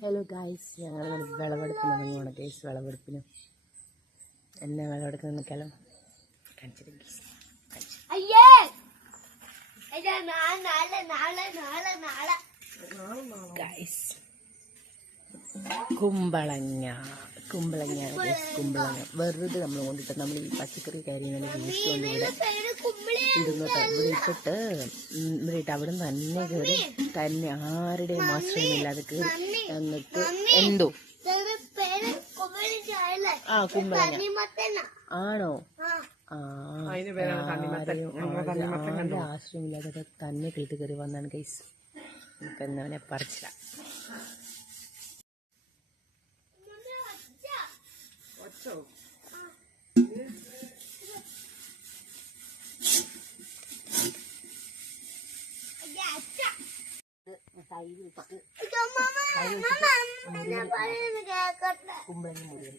Hello guys, ഞങ്ങൾ വിളവെടുപ്പിന് ഇറങ്ങുവാണ് guys. വിളവെടുപ്പിന് എന്നെ വിളവെടുക്കുന്ന നിൽക്കാലോ കാണിച്ചിട്ട് ഗൈസ്. കുമ്പളങ്ങ ഗൈസ്, കുമ്പളങ്ങ വെറുതെ നമ്മൾ കൊണ്ടിട്ട് നമ്മൾ ഈ പച്ചക്കറി കാര്യങ്ങൾ വേസ്റ്റ് കൊണ്ട് ഇവിടെ ഇടുന്നോട്ടോ. ഇവിടെ ഇട്ടിട്ട് അവിടെ നിന്ന് തന്നെ കയറി തന്നെ ആരുടെയും ആശ്രയമില്ലാതെ കയറി എന്നിട്ട് എന്തോ കുമ്പളങ്ങ ആണോ? ആശ്രയമില്ലാതെ തന്നെ കിളിത്ത് കയറി വന്നാണ് ഗൈസ്. ഇപ്പൊ എന്നവനെ പറിച്ചില്ല. കുമ്പളങ്ങ മുഴുവൻ